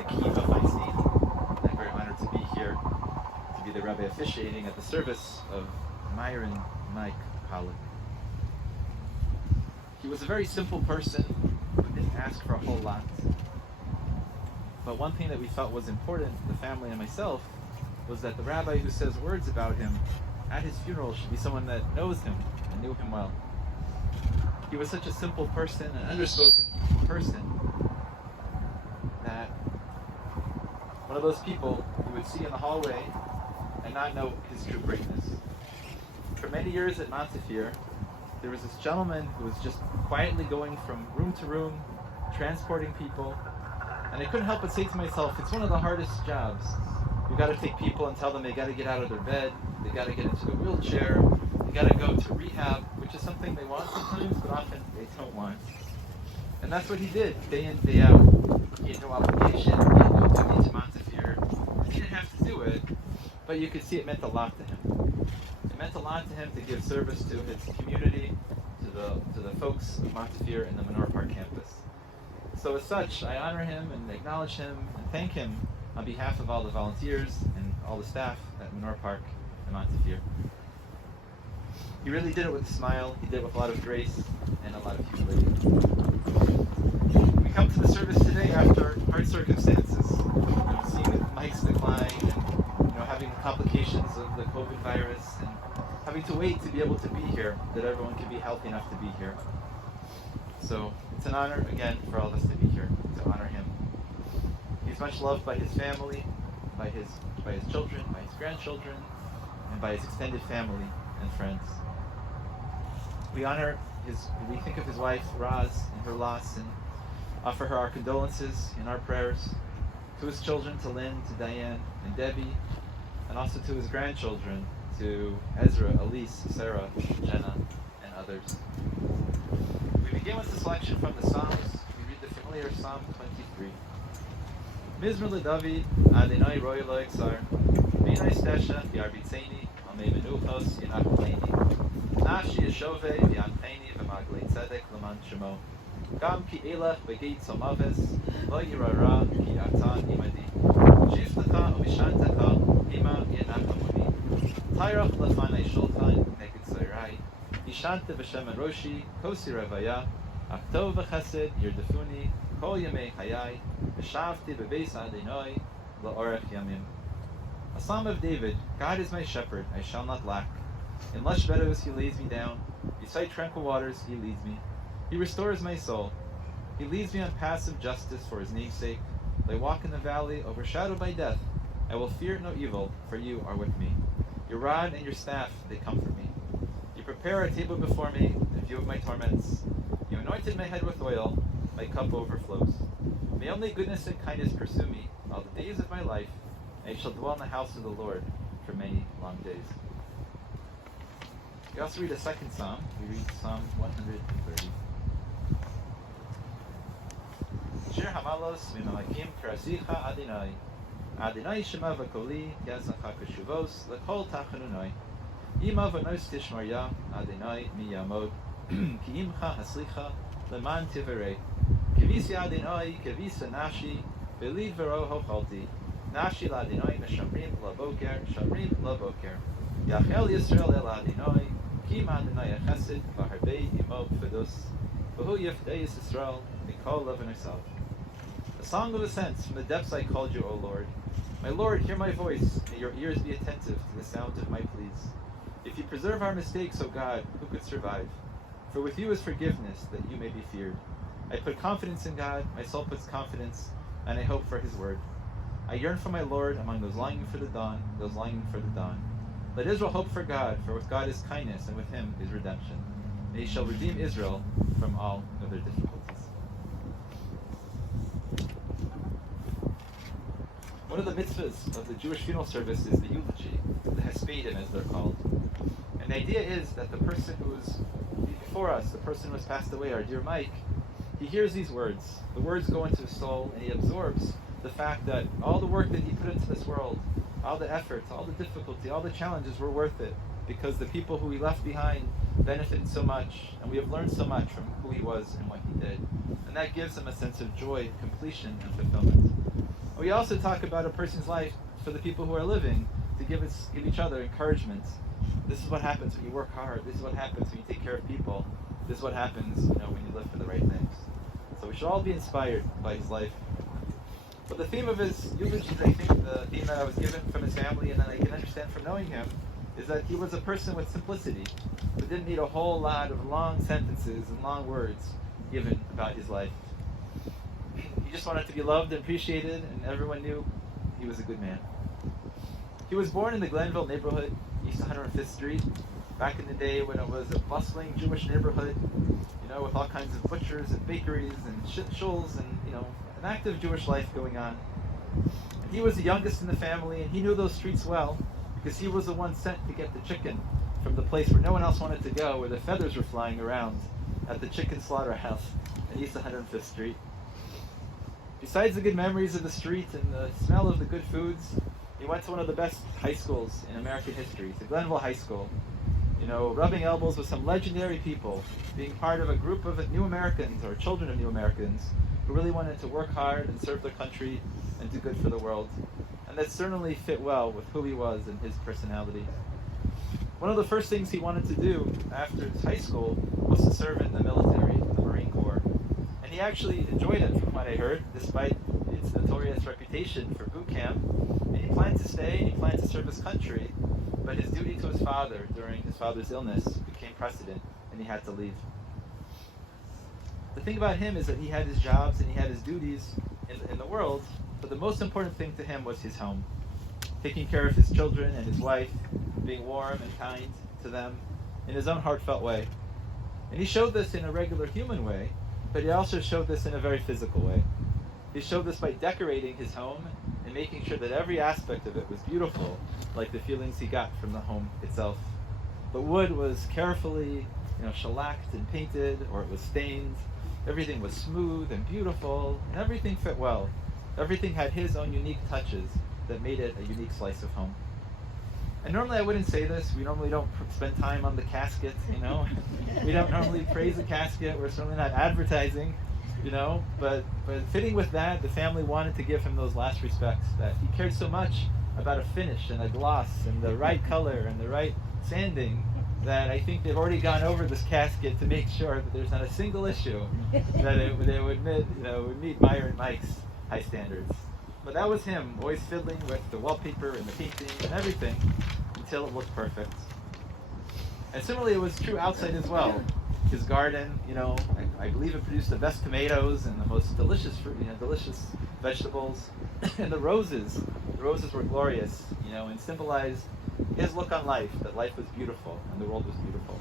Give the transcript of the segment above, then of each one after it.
the Kiva Feinstein. I'm very honored to be here, to be the rabbi officiating at the service of Myron Mike Pollock. He was a very simple person who didn't ask for a whole lot. But one thing that we felt was important, the family and myself, was that the rabbi who says words about him at his funeral should be someone that knows him and knew him well. He was such a simple person, an underspoken person, that one of those people you would see in the hallway and not know his true greatness. For many years at Montefiore, there was this gentleman who was just quietly going from room to room, transporting people, and I couldn't help but say to myself, it's one of the hardest jobs. You got to take people and tell them they got to get out of their bed, they got to get into the wheelchair, they got to go to rehab, which is something they want sometimes, but often they don't want. And that's what he did, day in, day out. He had no obligation, he had no duty to Montefiore. He didn't have to do it, but you could see it meant a lot to him. It meant a lot to him to give service to his community, to the folks of Montefiore and the Menorah Park campus. So as such, I honor him and acknowledge him and thank him on behalf of all the volunteers and all the staff at Menorah Park and Montefiore. He really did it with a smile, he did it with a lot of grace and a lot of humility. We come to the service today after hard circumstances, seeing Mike's decline and having the complications of the COVID virus and having to wait to be able to be here, that everyone can be healthy enough to be here. So it's an honor again for all of us to be here, to honor him. He's much loved by his family, by his children, by his grandchildren, and by his extended family and friends. We think of his wife, Raz, and her loss, and offer her our condolences in our prayers. To his children, to Lynn, to Diane, and Debbie, and also to his grandchildren, to Ezra, Elise, Sarah, Jenna, and others. We begin with a selection from the Psalms. We read the familiar Psalm 23. Mizmor LeDavid, Adonai roi lo exar, B'nai stesha v'arbitzeni, Amei menuchos yinachleini, Nafshi yeshove v'yancheni v'maglei tzedek l'man shemo, Gam ki elach v'geit somaves, Lo yirara ki atan imadi, Shiftecha u'mishantecha, Hima yenachamoni, Tayrach lefanei shulchan, Neged Soirai, Yishante v'shem Roshi, Kosi Revaya, Achtov v'chesed, Yirdefuni, Kol Yemei Hayai, V'shavti b'beis Adonai, La'orech Yamim. A Psalm of David. God is my shepherd, I shall not lack. In lush meadows he lays me down, beside tranquil waters he leads me. He restores my soul. He leads me on paths of justice for his name's sake. Though I walk in the valley overshadowed by death, I will fear no evil, for you are with me. Your rod and your staff, they comfort me. You prepare a table before me in view of my torments. You anointed my head with oil, my cup overflows. May only goodness and kindness pursue me all the days of my life, and I shall dwell in the house of the Lord for many long days. We also read a second psalm. We read Psalm 130. Shir Hamalos Mimalakim Krasicha Adonai. Adonai Shema V'Koli Yazacha Keshuvos L'Kol Tachanunai. Ima V'Nos Tishmarya Adonai Miyamod Ki Imcha Haslicha Leman Tiverei. Kivisi Adonai Kivisa Nashi V'Li V'Ro Hochalti. Nashi L'Adonai Meshamrim L'Boker Shamrim L'Boker. Yachel Yisrael El Adonai Kim Adonai Chesed V'Harbei Imo B'Fedus V'Hu Yifdei Yisrael Mikol Levanisal. A song of ascents from the depths I called you, O Lord. My Lord, hear my voice. May your ears be attentive to the sound of my pleas. If you preserve our mistakes, O God, who could survive? For with you is forgiveness, that you may be feared. I put confidence in God, my soul puts confidence, and I hope for his word. I yearn for my Lord among those longing for the dawn, those longing for the dawn. Let Israel hope for God, for with God is kindness, and with him is redemption. And he shall redeem Israel from all of their difficulties. One of the mitzvahs of the Jewish funeral service is the eulogy, the hespedim as they're called. And the idea is that the person who is before us, the person who has passed away, our dear Mike, he hears these words. The words go into his soul, and he absorbs the fact that all the work that he put into this world, all the efforts, all the difficulty, all the challenges were worth it, because the people who he left behind benefited so much, and we have learned so much from who he was and what he did. And that gives him a sense of joy, completion, and fulfillment. We also talk about a person's life for the people who are living, to give each other encouragement. This is what happens when you work hard. This is what happens when you take care of people. This is what happens, when you live for the right things. So we should all be inspired by his life. But the theme of his eulogy, I think the theme that I was given from his family and that I can understand from knowing him, is that he was a person with simplicity, who didn't need a whole lot of long sentences and long words given about his life. He just wanted to be loved and appreciated, and everyone knew he was a good man. He was born in the Glenville neighborhood, East 105th Street, back in the day when it was a bustling Jewish neighborhood, with all kinds of butchers and bakeries and shuls and, an active Jewish life going on. He was the youngest in the family, and he knew those streets well because he was the one sent to get the chicken from the place where no one else wanted to go, where the feathers were flying around, at the chicken slaughterhouse in East 105th Street. Besides the good memories of the street and the smell of the good foods, he went to one of the best high schools in American history, to Glenville High School. Rubbing elbows with some legendary people, being part of a group of new Americans, or children of new Americans, who really wanted to work hard and serve their country and do good for the world. And that certainly fit well with who he was and his personality. One of the first things he wanted to do after his high school was to serve in the military, the Marine Corps. And he actually enjoyed it, from what I heard, despite its notorious reputation for boot camp. And he planned to stay, and he planned to serve his country, but his duty to his father during his father's illness became precedent, and he had to leave. The thing about him is that he had his jobs and he had his duties in the world, but the most important thing to him was his home. Taking care of his children and his wife, being warm and kind to them in his own heartfelt way. And he showed this in a regular human way, but he also showed this in a very physical way. He showed this by decorating his home and making sure that every aspect of it was beautiful, like the feelings he got from the home itself. The wood was carefully, shellacked and painted, or it was stained. Everything was smooth and beautiful, and everything fit well. Everything had his own unique touches that made it a unique slice of home. And normally I wouldn't say this. We normally don't spend time on the casket, We don't normally praise a casket. We're certainly not advertising, But fitting with that, the family wanted to give him those last respects, that he cared so much about a finish and a gloss and the right color and the right sanding, that I think they've already gone over this casket to make sure that there's not a single issue that it would meet Myron Mike's high standards. But that was him, always fiddling with the wallpaper and the painting and everything until it looked perfect. And similarly, it was true outside as well. His garden, I believe it produced the best tomatoes and the most delicious fruit, delicious vegetables. And the roses were glorious, and symbolized his look on life, that life was beautiful and the world was beautiful.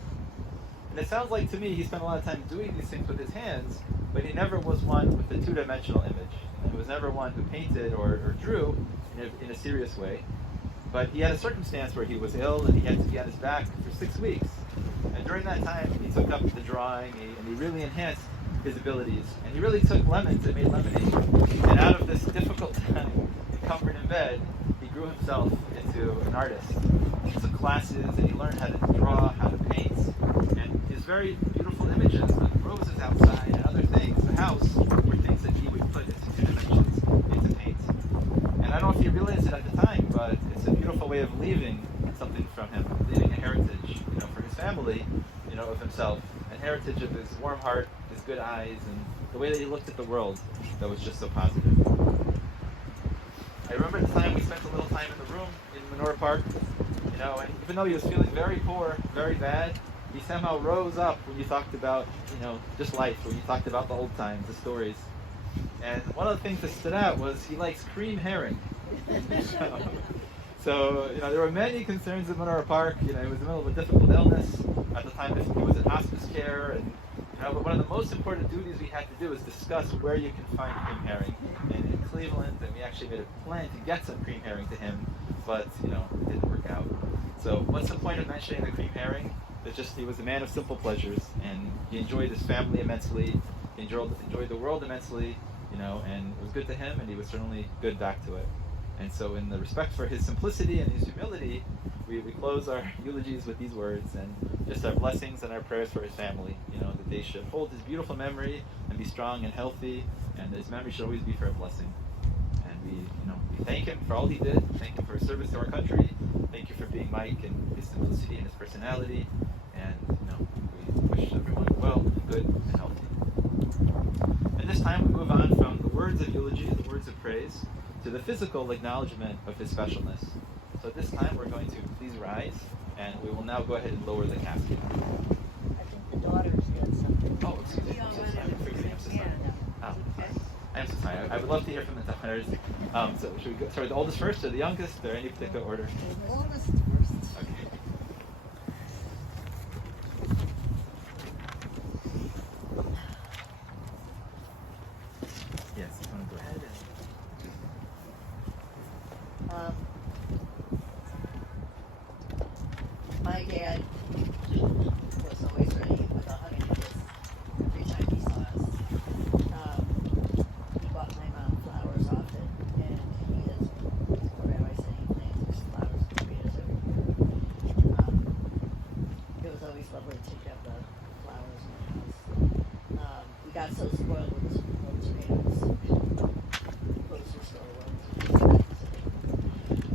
And it sounds like to me he spent a lot of time doing these things with his hands, but he never was one with a two-dimensional image. He was never one who painted or drew in a serious way. But he had a circumstance where he was ill and he had to be on his back for 6 weeks. And during that time, he took up the drawing and he really enhanced his abilities. And he really took lemons and made lemonade. And out of this difficult time, comfort in bed, he grew himself into an artist. He took classes and he learned how to draw, how to paint. And his very beautiful images, like roses outside and other things, the house, were things that he would put into two dimensions, into paint. And I don't know if he realized it at the time, but it's a beautiful way of leaving something from him, leaving a heritage, for his family, of himself, and heritage of his warm heart, his good eyes, and the way that he looked at the world that was just so positive. I remember at the time we spent a little time in the room in Menorah Park, and even though he was feeling very poor, very bad, he somehow rose up when you talked about, just life, when you talked about the old times, the stories. And one of the things that stood out was he likes cream herring. So there were many concerns in Menorah Park. He was in the middle of a difficult illness. At the time, he was in hospice care. And but one of the most important duties we had to do is discuss where you can find cream herring. And in Cleveland, and we actually made a plan to get some cream herring to him, but it didn't work out. So what's the point of mentioning the cream herring? It's just he was a man of simple pleasures, and he enjoyed his family immensely. He enjoyed the world immensely, and it was good to him, and he was certainly good back to it. And so in the respect for his simplicity and his humility, we close our eulogies with these words, and just our blessings and our prayers for his family, that they should hold his beautiful memory and be strong and healthy, and his memory should always be for a blessing. And we we thank him for all he did. Thank him for his service to our country. Thank you for being Mike and his simplicity and his personality. And we wish everyone well and good and healthy. And this time we move on from the words of eulogy, the words of praise, to the physical acknowledgement of his specialness. So at this time we're going to please rise, and we will now go ahead and lower the casket. I think the daughters did something. Oh, excuse me. I'm so sorry. Forgive me. I'm so sorry. I'm so sorry. I would love to hear from the daughters. So should we go? Sorry, the oldest first or the youngest, or any particular order? The oldest first. Okay. Yes, you want to go ahead and... My dad was always ready with a hug and a kiss every time he saw us. He bought my mom flowers often, and he is, the rabbi said he plants flowers and tomatoes every year. It was always lovely to get the flowers in the house. We got so spoiled with tomatoes. Grocery store ones.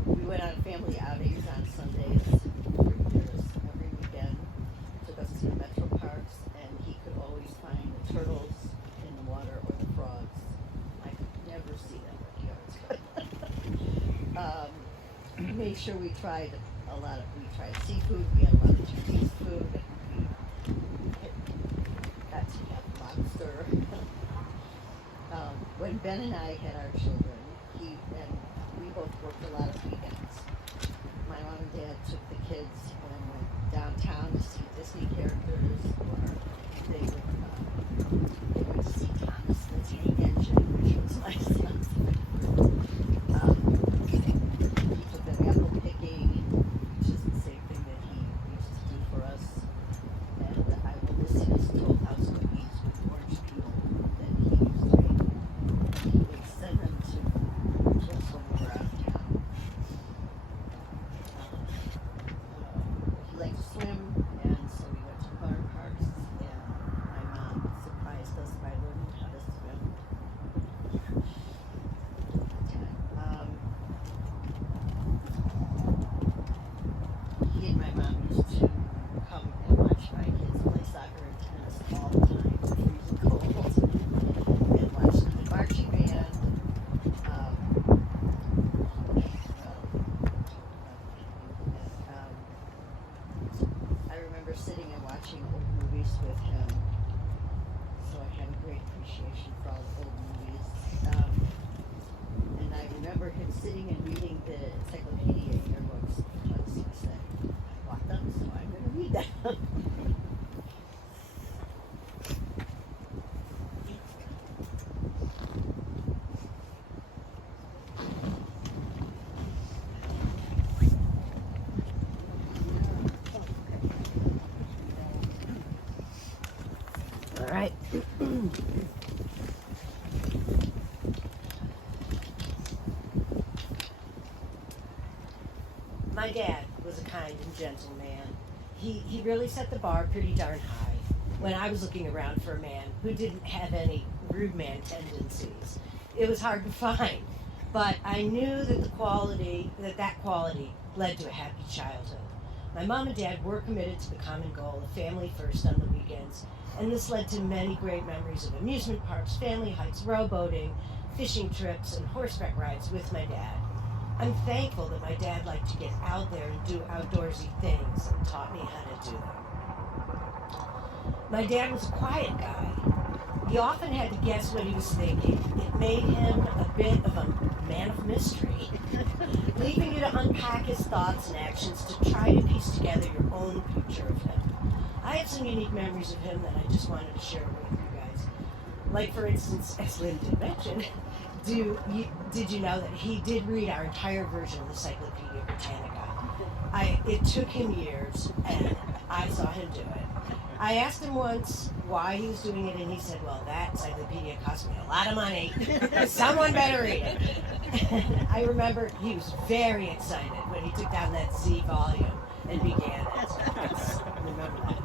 We went on family outings on Sundays. Every weekend, took us to the metro parks, and he could always find the turtles in the water or the frogs. I could never see them at yards. We made sure we tried seafood. We had a lot of Chinese food. We got to have lobster. When Ben and I had our children, we both worked a lot of weekends. My mom and dad took the kids and went downtown to see Disney characters, or they would see Thomas the Tank Engine, which was my son's favorite. He took them apple picking, which is the same thing that he used to do for us. And I will miss his Toll House cookies with orange peel that he used to make. And he would send them to just when we were out of town. He liked to swim, and so we went to water parks, and my mom surprised us by learning how to swim. He and my mom used to come and watch my kids play soccer and tennis all the time, freezing cold, and watch the marching band. I remember sitting and watching old movies with him, so I had a great appreciation for all the old movies. And I remember him sitting and reading the encyclopedia yearbooks because he said, I bought them, so I'm going to read them. All right. My dad was a kind and gentle man. He really set the bar pretty darn high when I was looking around for a man who didn't have any rude man tendencies. It was hard to find, but I knew that that quality led to a happy childhood. My mom and dad were committed to the common goal of family first on the weekends, and this led to many great memories of amusement parks, family hikes, rowboating, fishing trips, and horseback rides with my dad. I'm thankful that my dad liked to get out there and do outdoorsy things and taught me how to do them. My dad was a quiet guy. He often had to guess what he was thinking. It made him a bit of a man of mystery, leaving you to unpack his thoughts and actions to try to piece together your own picture of him. I have some unique memories of him that I just wanted to share with you guys. Like, for instance, as Lynn did mention, did you know that he did read our entire version of the Encyclopedia Britannica? It took him years, and I saw him do it. I asked him once why he was doing it, and he said, well, that encyclopedia cost me a lot of money. Someone better read it. And I remember he was very excited when he took down that Z volume and began it. I remember that.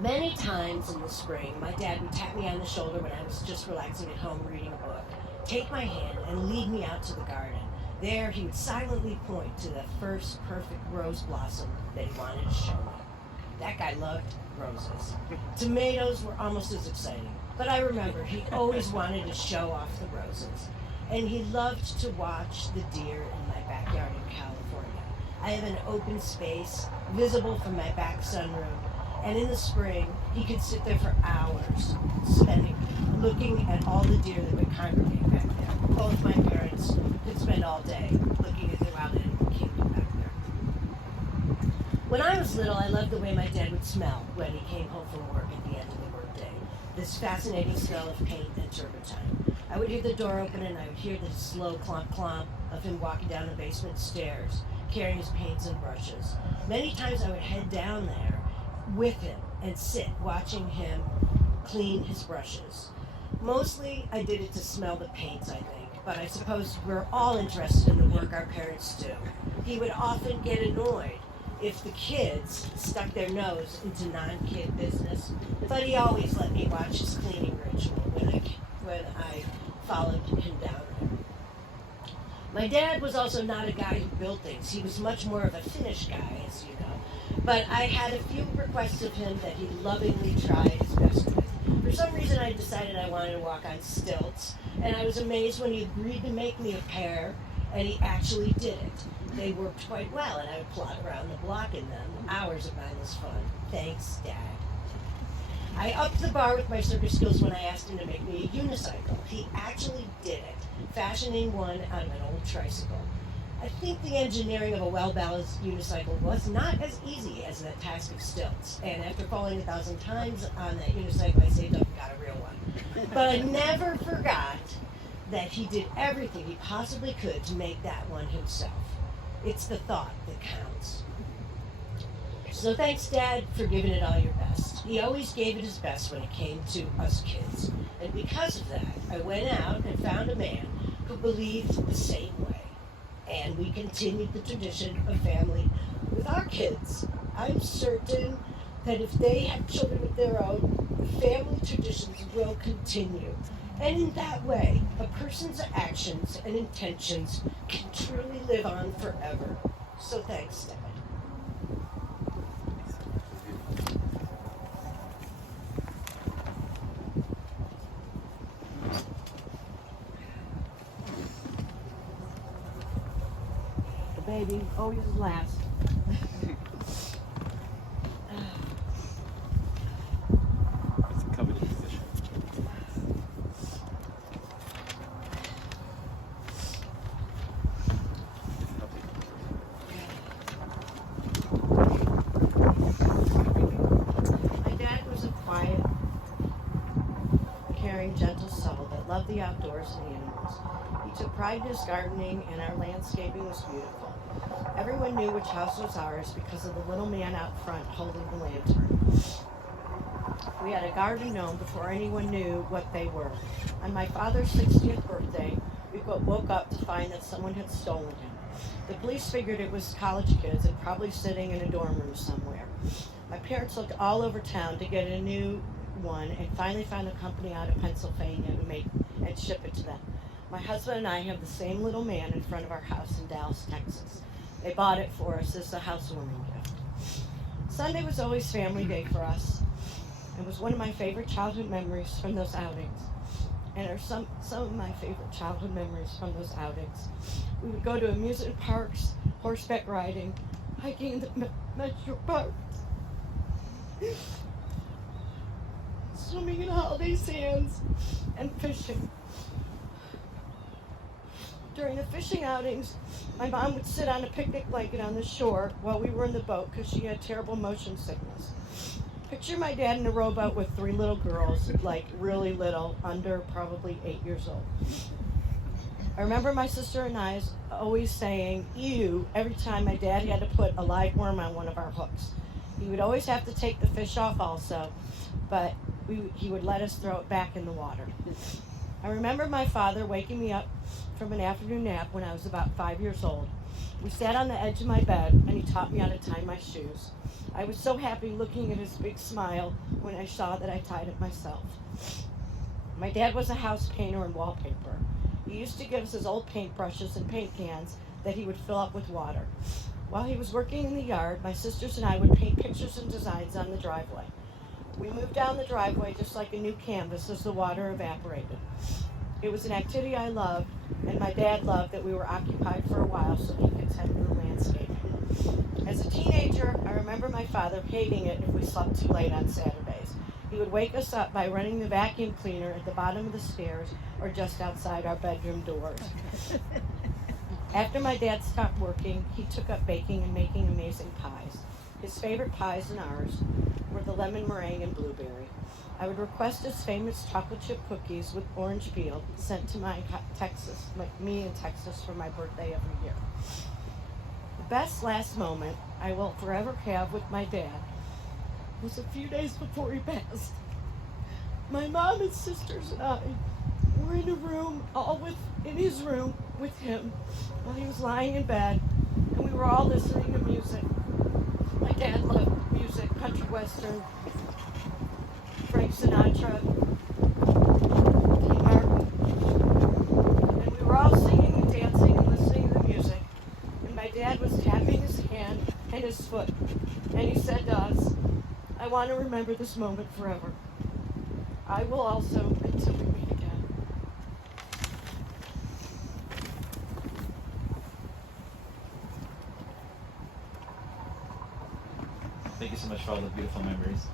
Many times in the spring, my dad would tap me on the shoulder when I was just relaxing at home reading a book. take my hand and lead me out to the garden. There, he would silently point to the first perfect rose blossom that he wanted to show me. That guy loved roses. Tomatoes were almost as exciting, but I remember he always wanted to show off the roses. And he loved to watch the deer in my backyard in California. I have an open space visible from my back sunroom, and in the spring, he could sit there for hours, looking at all the deer that would congregate back there. Both my parents could spend all day looking at the wild animal kingdom back there. When I was little, I loved the way my dad would smell when he came home from work at the end of the workday. This fascinating smell of paint and turpentine. I would hear the door open and I would hear the slow clomp clomp of him walking down the basement stairs, carrying his paints and brushes. Many times I would head down there with him and sit watching him clean his brushes. Mostly I did it to smell the paints, I think, but I suppose we're all interested in the work our parents do. He would often get annoyed if the kids stuck their nose into non-kid business, but he always let me watch his cleaning ritual when I followed him down there. My dad was also not a guy who built things. He was much more of a finish guy, as you know. But I had a few requests of him that he lovingly tried his best with. For some reason, I decided I wanted to walk on stilts, and I was amazed when he agreed to make me a pair, and he actually did it. They worked quite well, and I would plod around the block in them. Hours of mindless fun. Thanks, Dad. I upped the bar with my circus skills when I asked him to make me a unicycle. He actually did it, fashioning one out of an old tricycle. I think the engineering of a well-balanced unicycle was not as easy as the task of stilts, and after falling 1,000 times on that unicycle, I saved up and got a real one. But I never forgot that he did everything he possibly could to make that one himself. It's the thought that counts. So thanks, Dad, for giving it all your best. He always gave it his best when it came to us kids. And because of that, I went out and found a man who believed the same way. And we continued the tradition of family with our kids. I'm certain that if they have children of their own, the family traditions will continue. And in that way, a person's actions and intentions can truly live on forever. So thanks, Dad. The baby always last. It's a coveted position. My dad was a quiet, caring, gentle soul that loved the outdoors and animals. He took pride in his gardening, and our landscaping was beautiful. Everyone knew which house was ours because of the little man out front holding the lantern. We had a garden gnome before anyone knew what they were. On my father's 60th birthday, we woke up to find that someone had stolen him. The police figured it was college kids and probably sitting in a dorm room somewhere. My parents looked all over town to get a new one and finally found a company out of Pennsylvania who made and ship it to them. My husband and I have the same little man in front of our house in Dallas, Texas. They bought it for us as a housewarming gift. Sunday was always family day for us. It was one of my favorite childhood memories from those outings. And are some of my favorite childhood memories from those outings. We would go to amusement parks, horseback riding, hiking in the metro parks, swimming in holiday sands, and fishing. During the fishing outings, my mom would sit on a picnic blanket on the shore while we were in the boat because she had terrible motion sickness. Picture my dad in a rowboat with 3 little girls, like really little, under probably 8 years old. I remember my sister and I always saying, ew, every time my dad had to put a live worm on one of our hooks. He would always have to take the fish off also, but he would let us throw it back in the water. I remember my father waking me up from an afternoon nap when I was about 5 years old. We sat on the edge of my bed and he taught me how to tie my shoes. I was so happy looking at his big smile when I saw that I tied it myself. My dad was a house painter and wallpaper. He used to give us his old paintbrushes and paint cans that he would fill up with water. While he was working in the yard, my sisters and I would paint pictures and designs on the driveway. We moved down the driveway just like a new canvas as the water evaporated. It was an activity I loved, and my dad loved that we were occupied for a while so he could tend to the landscaping. As a teenager, I remember my father hating it if we slept too late on Saturdays. He would wake us up by running the vacuum cleaner at the bottom of the stairs or just outside our bedroom doors. After my dad stopped working, he took up baking and making amazing pies. His favorite pies and ours were the lemon meringue and blueberry. I would request his famous chocolate chip cookies with orange peel sent to me in Texas for my birthday every year. The best last moment I will forever have with my dad was a few days before he passed. My mom and sisters and I were in a room, in his room with him while he was lying in bed, and we were all listening to music. My dad loved music, country western, Frank Sinatra, Myron, and we were all singing and dancing and listening to the music, and my dad was tapping his hand and his foot, and he said to us, "I want to remember this moment forever. I will also until we meet again." Thank you so much for all the beautiful memories.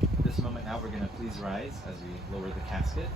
At this moment now, we're going to please rise as we lower the casket.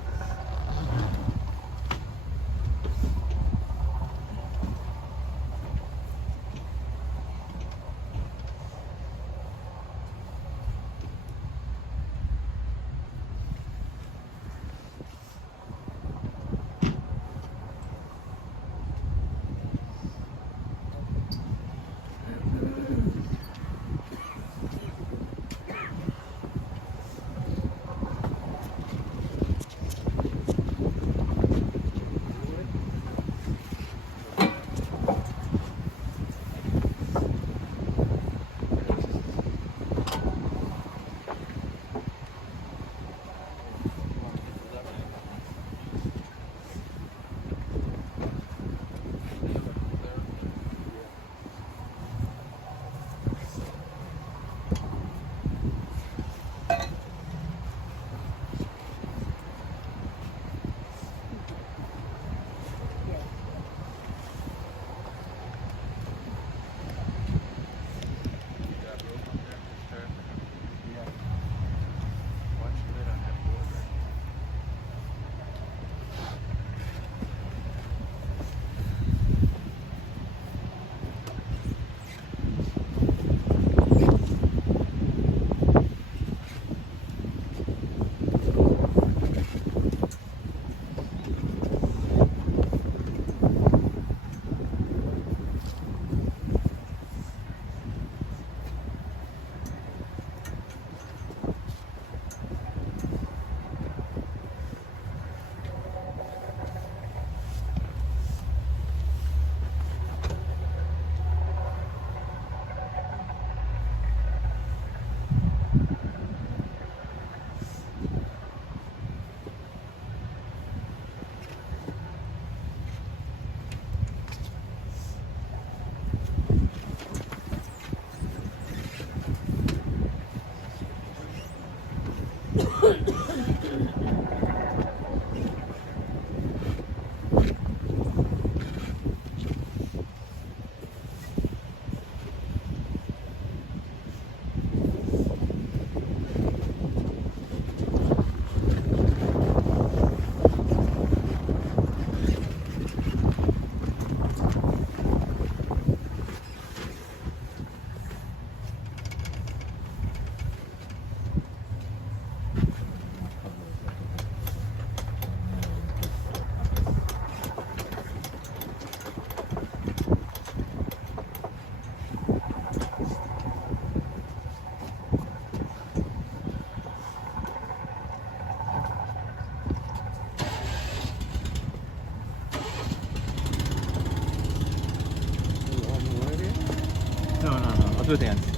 I'll do a dance.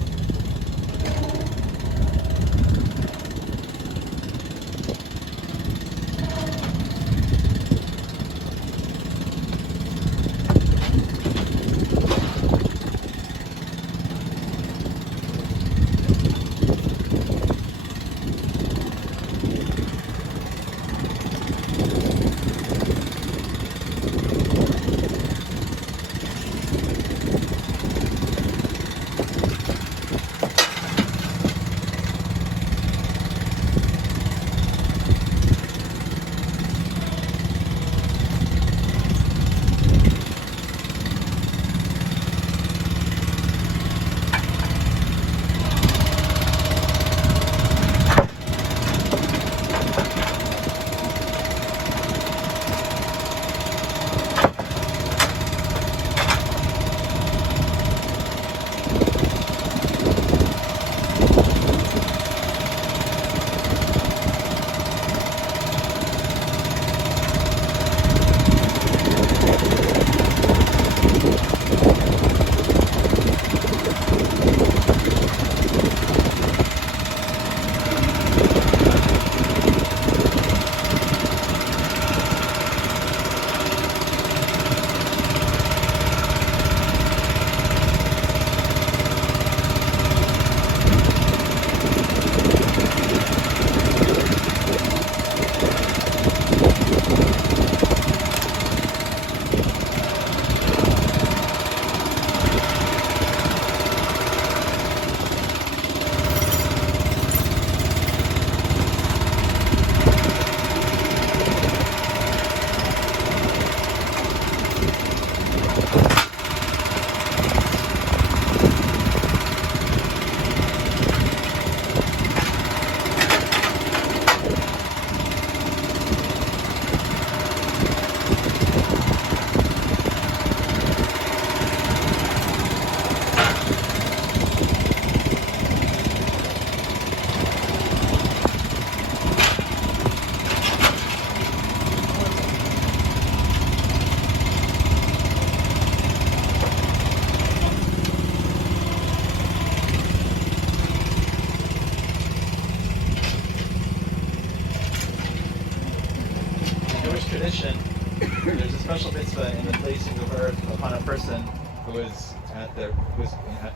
placing of earth upon a person who is at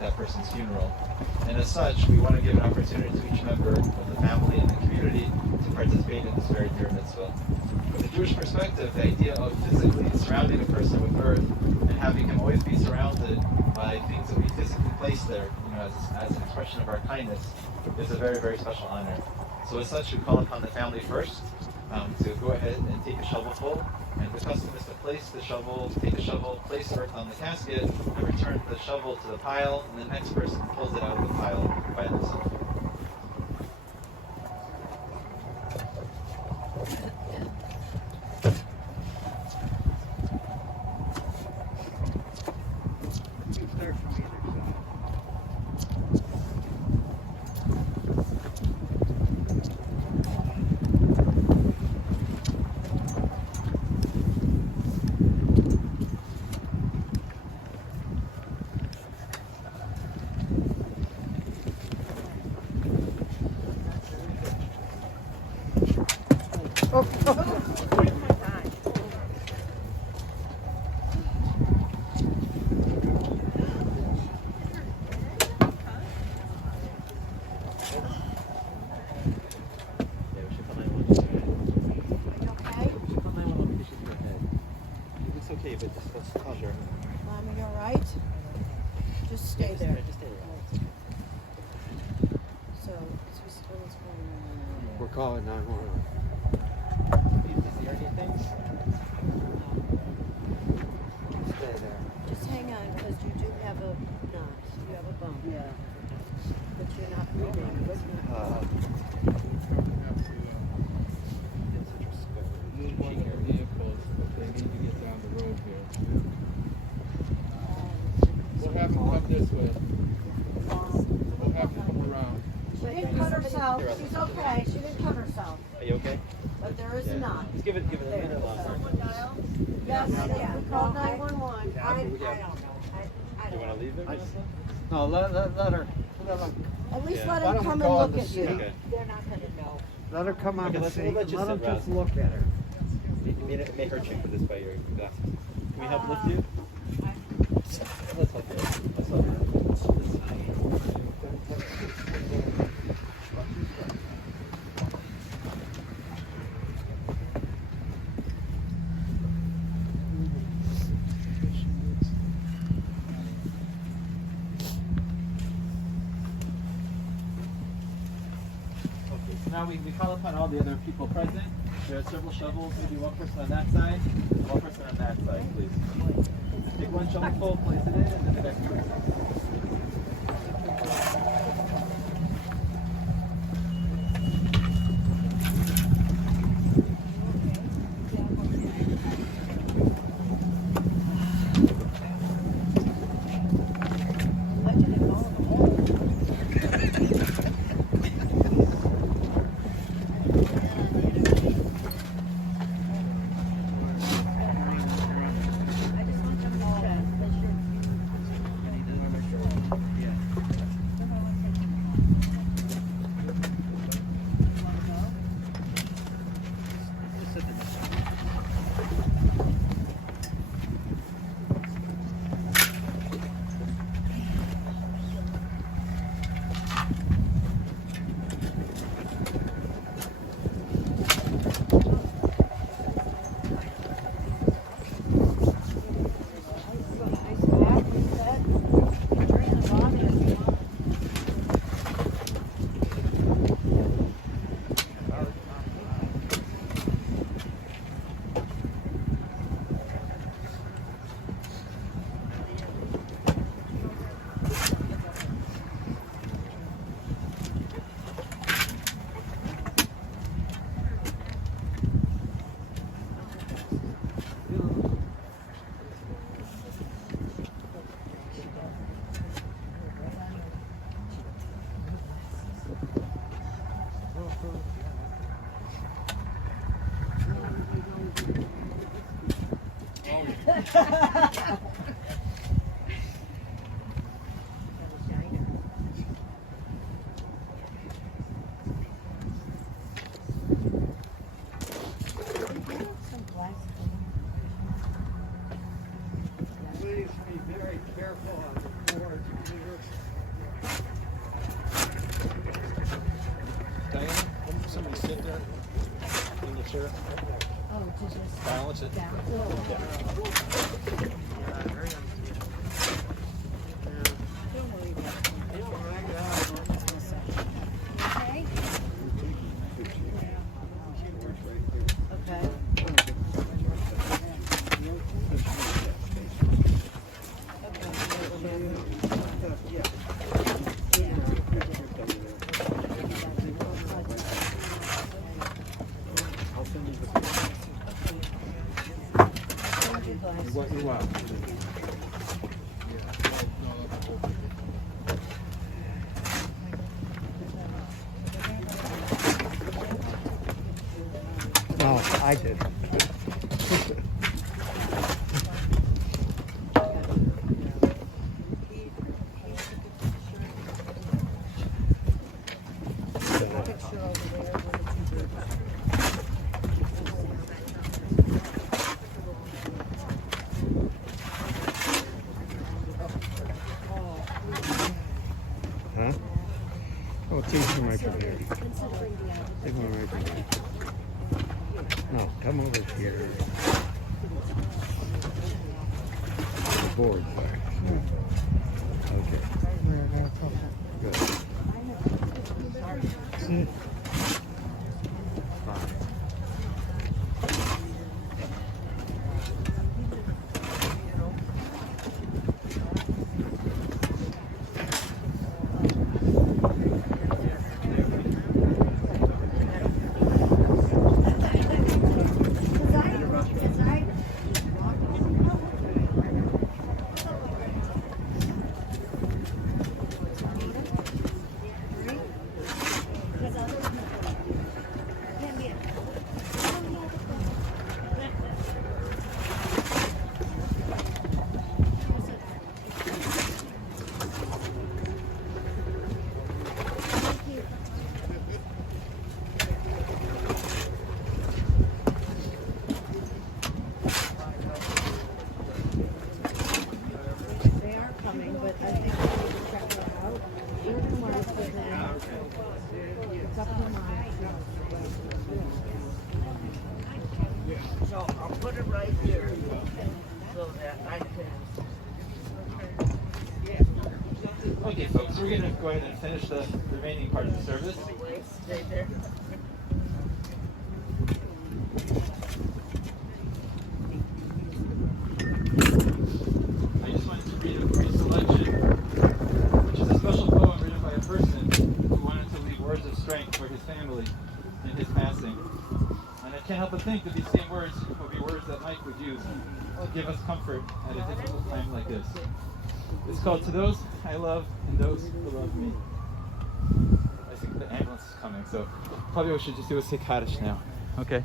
that person's funeral. And as such, we want to give an opportunity to each member of the family and the community to participate in this very dear mitzvah. From the Jewish perspective, the idea of physically surrounding a person with earth and having him always be surrounded by things that we physically place there, as an expression of our kindness, is a very, very special honor. So as such, we call upon the family first to go ahead and take a shovelful. And the custom is to take a shovel, place earth on the casket, and return the shovel to the pile, and the next person pulls it out of the pile by themselves. Mommy, all right? Just stay there. So, what's going on? We're calling 911. Is there anything? Stay there. Just hang on, because you do have a knot. You have a bump. Yeah. But you're not moving. It's not. One of their vehicles, but they need to get down the road here. We'll have them come this way. We'll have them come around. She didn't cut herself. She's okay. She didn't cut herself. Are you okay? But there is a knot. Just give it a minute longer. Yes, we called 911. Do you want to leave them? No, let her. At least Yeah. let Why him don't come we and call look the at you. city? Okay. They're not going to know. Let her come on Okay, the let's- seat. we'll let you Let sit, them just Roz. look at her. It may hurt you for this by your glasses. Can we help lift you? Let's help you. Let's help you. Okay, so now we call upon all the other people present. There are several shovels, maybe one person on that side, and one person on that side, please. Just take one shovelful, place it in, and then the next person. Diana, somebody sit there in the chair. Oh, just Balance it. down. Okay. Okay. What you want? No, I did. Huh? Oh, it's easy right from here. Take one right from here. No, come over here. The board. Okay. Good. They are coming, but I think we need to check it out. We're gonna want to put it in. It's up to mine. So I'll put it right here so that I can. Okay, folks, we're going to go ahead and finish the remaining part of the service. Stay there. I just wanted to read a brief selection, which is a special poem written by a person who wanted to leave words of strength for his family in his passing. And I can't help but think that these same words would be words that Mike would use to give us comfort at a difficult time like this. It's called To Those I Love and Those Who Love Me. I think the ambulance is coming, so probably we should just do a sick Kaddish now. Okay.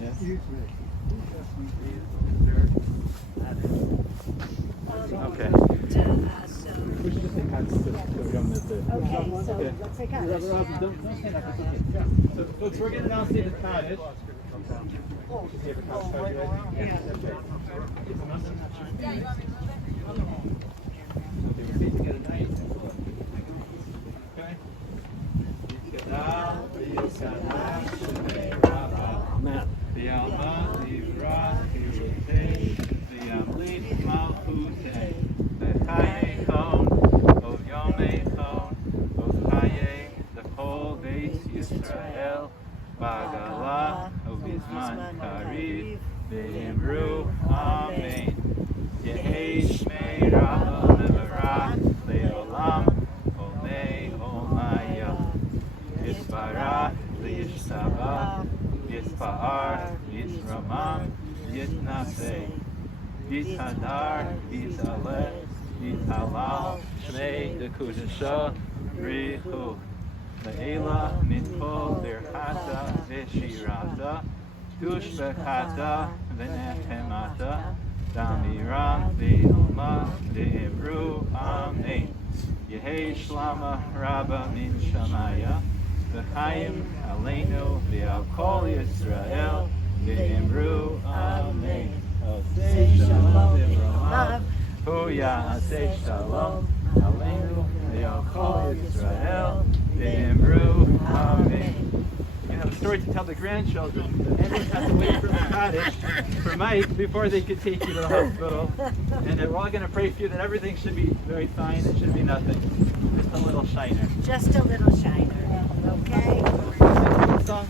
Yes. Okay. We should just say Kaddish so we don't miss it. Okay, so Yeah. let's take out. Don't stand up, it's okay. So, folks, we're going to now say the Kaddish. Just say the Kaddish. Are you ready? Yeah. Okay. Okay, we say together nice. Okay? Matt. Yisrael, Bagala, Obizman Kariv, Be'imru, Amen. Yehi Shmei Rabba Mevarach, Le'olam, Olei Olmaya. Yisbarach, Yishsabach, Yispa'ar, Yisramam, Yitnaseh. Yishadar, Yishaleh, Yishalal, Shmei Dekudesha, Rihu. Le'ela mitpol birchata v'shirata, tushbekata v'nechemata, damira v'ilma v'imru amen. Yehei shlama rabba min shamaya, v'chaim aleinu v'al kol Yisrael v'imru amen. ya'aseh shalom aleinu ve'al kol Yisrael v'yimru amen. You have a story to tell the grandchildren. Everyone has to wait for the cottage for Mike before they could take you to the hospital. And we're all going to pray for you that everything should be very fine. It should be nothing. Just a little shiner. Just a little shiner. Okay? Song.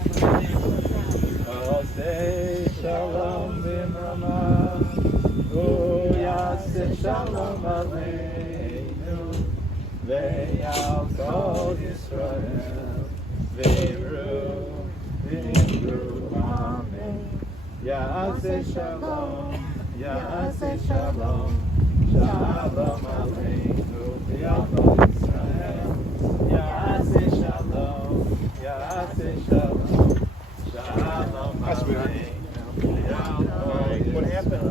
Ya'aseh shalom b'mrama, ya'aseh shalom aleinu, ve'al kol Yisrael, ve'imru amen. Ya'aseh shalom, ya'aseh shalom, shalom aleinu, ve'al kol Yisrael, ya'aseh shalom, ya'aseh shalom. That's weird. What happened?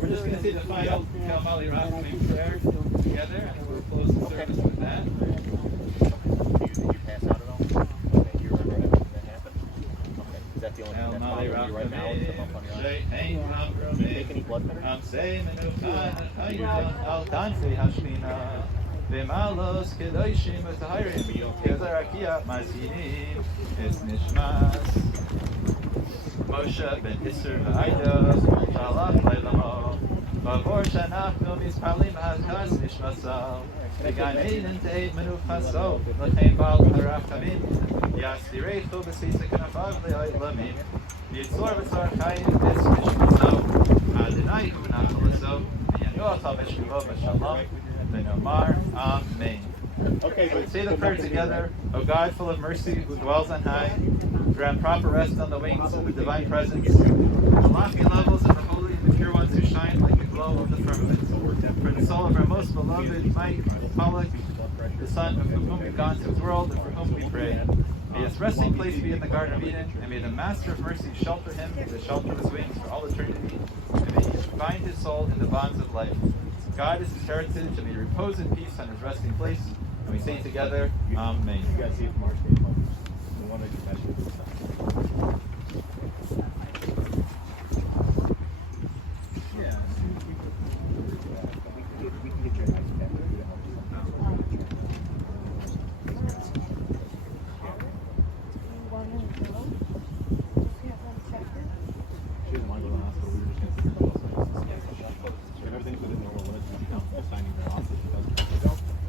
We're just going to say the final Kalmali Rachmim prayer together, and then we'll close the service with that. Did you pass out at all? Okay, do you remember everything that happened? Okay, is that the only thing that's Kalmali bothering you right now? Is the bump on your eye? Rachmim, Do you take any blood thinners? I'm saying Al Tanfi Hashmina, V'malos Kedoshim V'tahirim, Kezarakia Masinim, Es Nishmas, Moshe Ben Isser V'Aido, Shalach Leilamo, Bavor Shanachnu Mispalim Adkas Nishmasal, V'gan Eden Te'ed Menuchaso, L'chein Baal Harachamim, Yasireichu B'sisa Kanafav Le'olamim, Yitzor V'tzor Chayim Es Nishmasal, Adonai Hu Nachalaso, V'yanuachal V'shuvo V'shalom, V'nomar Amen. Okay, So say the prayer together. O God, full of mercy, who dwells on high, grant proper rest on the wings of the divine presence, the lofty levels of the holy and the pure ones who shine like the glow of the firmament. For the soul of our most beloved Mike Pollock, the son of whom we've gone to the world and for whom we pray. May his resting place be in the Garden of Eden, and may the Master of Mercy shelter him in the shelter of his wings for all eternity, and may he bind his soul in the bonds of life. God is his heritage, and may he repose in peace on his resting place. And we say together, Amen. You guys see it from our state home? We wanted to measure this stuff. Yeah. We can get your eyes back. We can help you. She doesn't want to go to the hospital. We were just going to if everything's within normal limits, we can signing their office.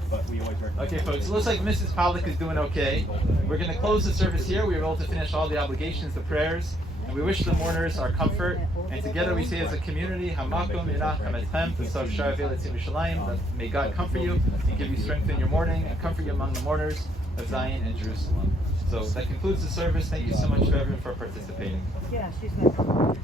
But we always recommend. Okay, folks, it looks like Mrs. Pollock is doing okay. We're going to close the service here. We were able to finish all the obligations, the prayers, and we wish the mourners our comfort. And together we say as a community, Hamakom Yirachem Etchem, V'Sov Shar V'Letzim Yerushalayim, that may God comfort you and give you strength in your mourning and comfort you among the mourners of Zion and Jerusalem. So that concludes the service. Thank you so much to everyone for participating. Yeah, she's not.